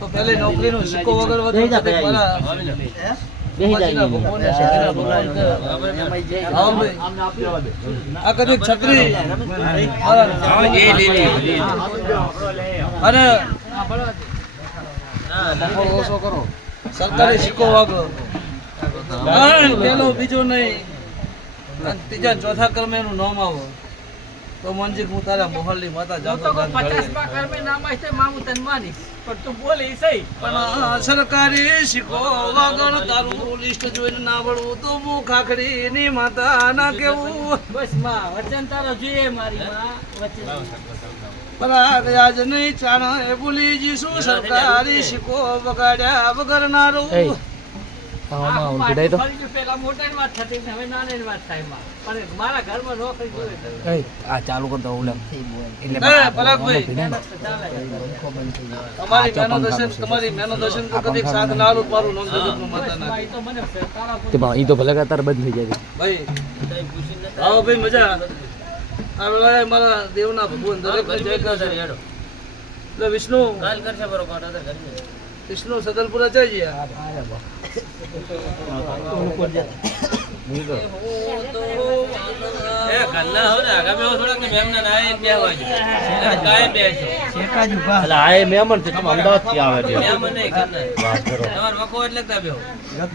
તો પેલી નોકરીનો સિક્કો વગર આ કદી છત્રી અને ઓછો કરો સરકારી સિક્કો વાગો પેલો બીજો નહીં ત્રીજા ચોથા કર્મે એનું નામ આવો તો મંજીર હું તારા મોહલ્લી માતા જાતો સરકારી સિક્કો વાગર તારું લિસ્ટ જોઈને ના વળવું તો હું ખાખડી ની માતા ના કેવું બસ માં વચન તારો જોઈએ મારી માં વચન આજ નહીં ચાણ એ ભૂલી જઈશું સરકારી સિક્કો વગાડ્યા વગર ના રહું ચાલુ કરતો એ તો ભલે તાર બંધ થઈ જાય ભાઈ આવો ભાઈ મજા આ મારા દેવના ભગવાન દરેક જય કરશે એટલે વિષ્ણુ વિષ્ણુ સદલપુરા જઈએ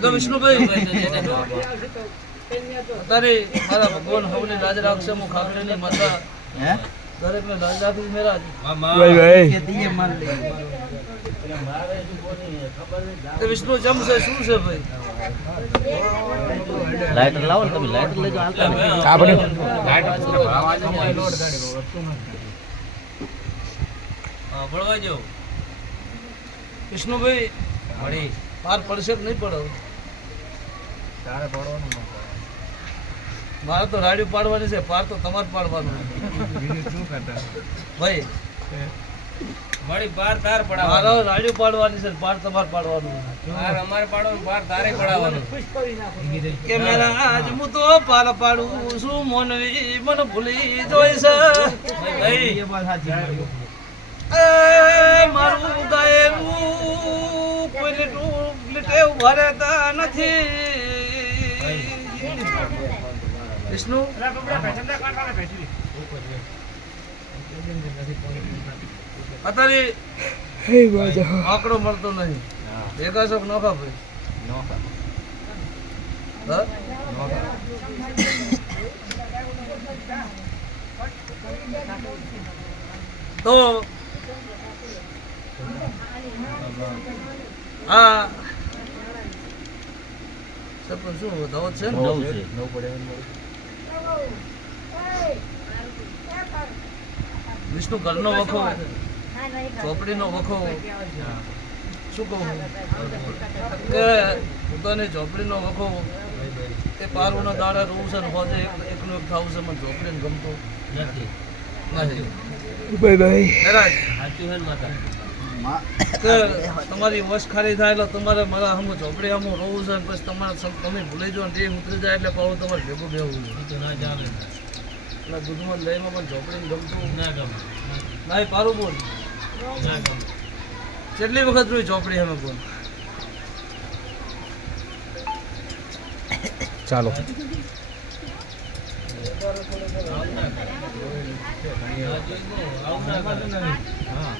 વિષ્ણુભાઈ અત્યારે મારા ભગવાન હવની રાજ રાખશે હું ખાખડીની માતા દરેક ને રાજ રાખી મેરા વિષ્ણુ જમશે શું છે ભાઈ લાઇટર લાવો ને તમે લાઇટર લેજો હાલતા વિષ્ણુભાઈ પાર પડશે કે નહીં પડો મારે તો રાડિયું પાડવાની છે પાર તો તમારે પાડવાનું ભાઈ મારી પાર તાર પડાવવાનો મારો રાડિયું પાડવાની છે પાર તમારે પાડવાનું પાર અમારે પાડવાનું પાર તારે પડાવવાનું કે મેરા આજ હું તો પાર પાડું છું મોનવી મન ભૂલી જોઈ છે ભાઈ એ વાત સાચી એ મારું ગાયેલું કોઈ લીટે ભરેતા નથી વિષ્ણુ અત્યારે આંકડો મળતો નહીં ભેગા શોખ નોખા ભાઈ તો હા સરપંચ શું દાવત છે વિષ્ણુ ઘરનો વખો ચોપડીનો વખો શું કહું કે પોતાની ઝોપડીનો વખો એ પારુનો દાડા રોવું છે હોજે એકનું એક થાવું છે મને ઝોપડીને ગમતું નથી તમારી વશ ખાલી થાય એટલે તમારે મારા હમ ઝોપડી આમ રોવું છે પછી તમારે તમે ભૂલી જાઓ ને ઉતરી જાય એટલે પાછું તમારે ભેગું બેવું ના ચાલે એટલે દૂધમાં લઈમાં પણ ઝોપડીને ગમતું ના ગમે ના પારું બોલ ના ગમે કેટલી વખત રોઈ ઝોપડી અમે બોલ ચાલો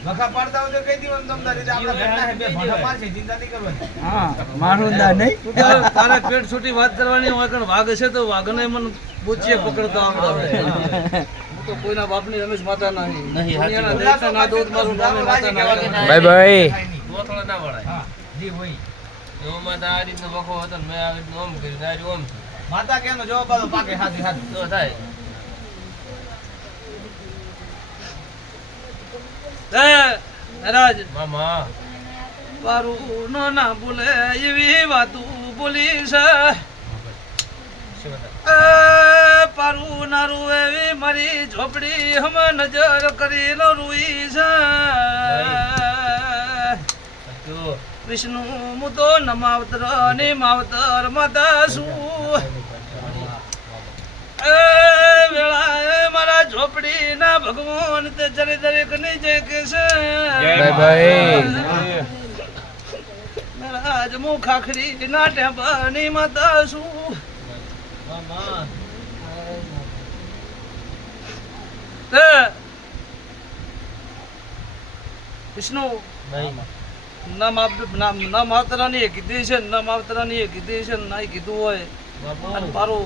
લખા પાડતા હોય તો કહી દીવાનું તમતારી આપણા ઘરના હે બે ભાડા પાછે ચિંતા નહીં કરવાની હા મારું દા નહીં તારા પેટ છૂટી વાત કરવાની હોય કે વાઘ છે તો વાઘને મને પૂછીએ પકડતો આવડે તો કોઈના બાપની રમેશ માતા નહીં દુનિયાના દેશના ના દોત મારું નામે માતા ના બાય બાય દોતળા ના વળાય હા જી ભાઈ જો માતા આ રીતનો વખો હતો ને મે આ રીતનો ઓમ કર્યું આ ઓમ માતા કેનો જવાબ આલો પાકે હાથી હાથ તો થાય રાજ મામા પારું નો ના બોલે એવી વાતું બોલી છે પારું ના રૂ એવી મારી ઝોપડી હમ નજર કરી નો રૂઈ છે વિષ્ણુ હું તો નમાવતર ને માવતર માતા છું વેળા એ મારા ઝોપડી ના ભગવાન તે જરે દરેક ની જય કે છે ભાઈ આજ મુ ખાખરી ના ટેબાની માતા છું તે વિષ્ણુ ના માવતરાની કીધી છે ના માવતરાની કીધી છે ના કીધું હોય અને પારું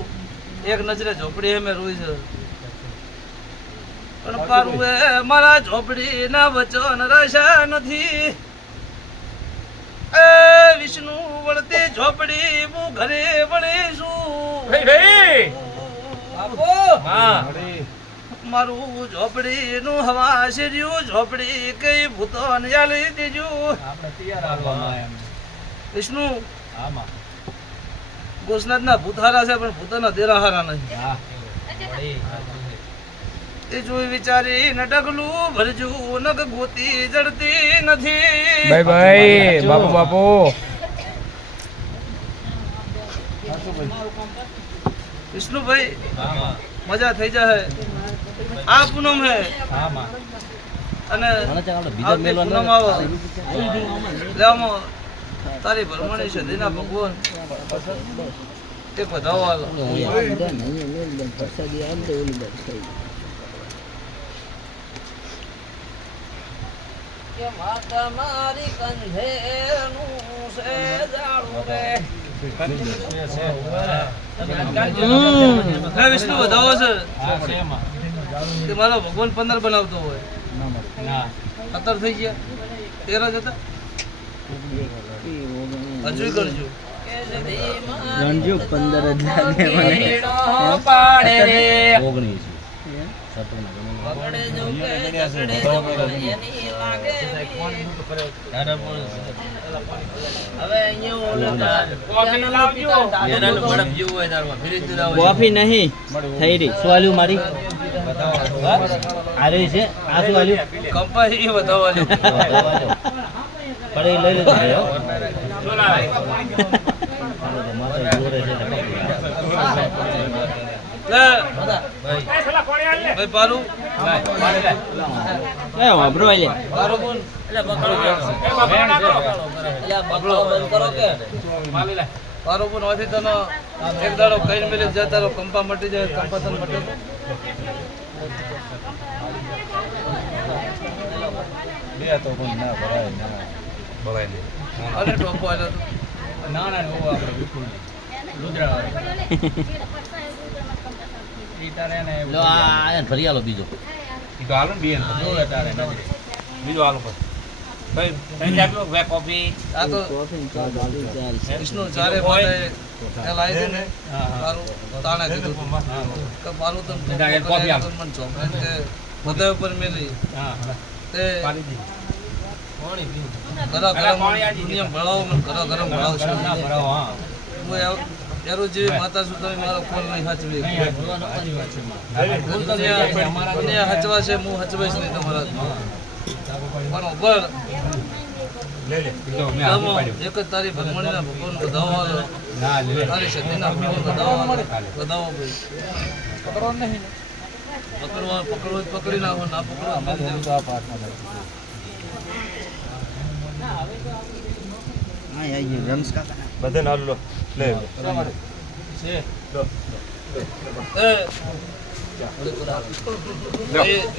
એક નજરે ઝોપડી એમે રોઈ છે પણ પારું એ મારા ઝોપડી ના વચન રાશા નથી એ વિષ્ણુ વળતી ઝોપડી હું ઘરે વળીશું મારું ઝોપડી નું હવા શેર્યું ઝોપડી કઈ ભૂતો આલી દેજો વિષ્ણુ ગોસનાથ ના ભૂત હારા છે પણ ભૂતોના દેરા હારા નથી એ જોઈ વિચારી ન ડગલું ભરજુ નગ ગોતી જડતી નથી ભાઈ બાપુ વિષ્ણુભાઈ મજા થઈ જાય આ પૂનમ હે અને આવતી પૂનમ આવો લેવામાં તારી ભરમણી છે દીના ભગવાન તે બધાઓ આલો કે માતા મારી કંધેનું છે જાળું રે વિષ્ણુ વધાવો છે કે મારો ભગવાન 15 બનાવતો હોય 17 થઈ ગયા 13 જતા હજુ કરજો ગણજો 15 જ લાગે મને પાડે રે 19 કોફી નહીં થઈ રહી શું આલ્યું મારી આ રહી છે આ શું આલ્યું કંપાઈ વધાવવાનું પડે લઈ લેજો ભાઈ પાલુ વાપરો પારો બોલ પારો બોલ હોથી તનો એક દાડો કઈ મિલે જતા કંપા મટી જાય કંપા તને મટે તો પણ ના ભરાય અરે ટોપો આવ્યો ના ના ઓ આપણે બિલકુલ રુદ્રા લો આ ફરી આલો બીજો ઈ તો આલો બેન જો તારે બીજો આલો ભાઈ તને જાગલો વે કોફી આ તો વિષ્ણુ ચારે માટે એ લાઈ દે ને મારું તાણે કીધું કે મારું તો કોફી આપ મન છો કે બધા ઉપર મેલી તે પાણી દી ગરમ ગરમ દુનિયા ભળાવો મને ગરમ ગરમ ભળાવશો ના ભરાવો હા હું એરો જેવી માતા છું તમે મારો કોલ નહીં સાચવી દુનિયા હચવા છે હું હચવાઈશ નહીં તમારા બરોબર એક જ તારી ભગવાનના ભગવાન બધાઓ તારી સતીના ભગવાન બધાઓ ભાઈ પકડવો પકડી નાખો ના પકડવો બધે નાલ લો લે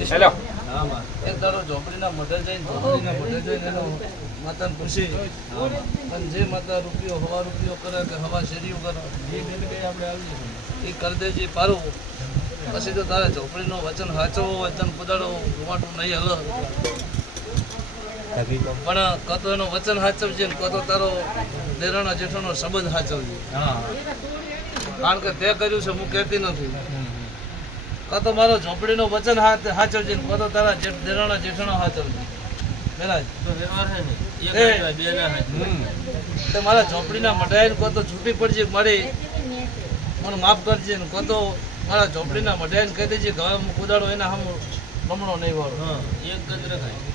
હેલો એક દાડો ઝોપડીના મોઢે જઈને એનો માતાને પૂછી પણ જે માતા રૂપિયો કરે કે હવા શેરીઓ કરે એ કરી દેજે પારું પછી તો તારે ઝોપડીનું વચન હાચવો વચન કુદાડો રૂવાટું નહીં હલો પણ કતો એનો વચન હાચવજે ને કતો તારો દેરાણા જેઠાનો સંબંધ હાચવજે કારણ કે તે કર્યું છે હું કહેતી નથી કતો મારો ઝોપડીનો વચન હાચવજે ને કતો તારા દેરાણા જેઠાનો હાચવજે તે મારા ઝોપડીના મઢાઈને કતો છૂટી પડજે મારી મને માફ કરજે ને કતો મારા ઝોપડીના મઢાઈને કહી દેજે કે હવે હું કુદાડો એના હમ બમણો નહીં વાળો એક ગજરે થાય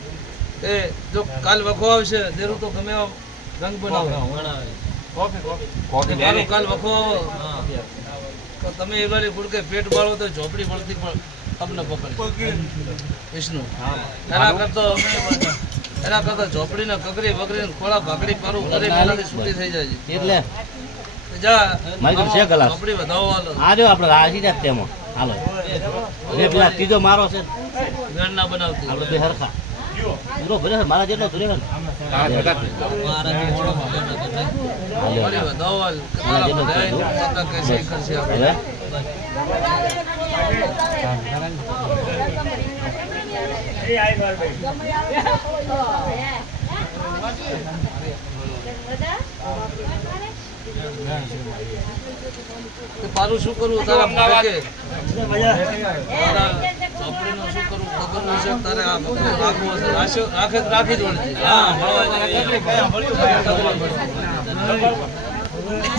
એ જો કાલ વખો આવશે દેરું તો ગમે એવા રંગ બનાવો કોફી કાલ વખો તો તમે એ વાળી ગુડકે પેટ બાળો તો ઝોપડી પડતી પણ તમને પકડી વિષ્ણુ એના કરતા ઝોપડીને કકરી બકરી ખોળા ભાગડી પારું કરી પેલાથી છૂટી થઈ જાય છે. એટલે જા મારી જોડે છે ગ્લાસ. ઝોપડી વધાવો હાલો આ જો આપણે રાજી જ તેમાં હાલો એ પેલા ત્રીજો મારો છે ઘર ના બનાવતી આપણે બે હરખા પૂરો ભરે છે, મારા જેટલો ધરે છે ને. ઝોપડી વધાવો હાલ કેટલા બધાય કેટલા કેસે કરશે આપણે. હવે તો પારું શું કરવું તારા ભાગે તારા ઝોપડીનું શું કરવું ખબર નથી તારે આ બકરી રાખવું હશે રાખે રાખી જ વળતી. હા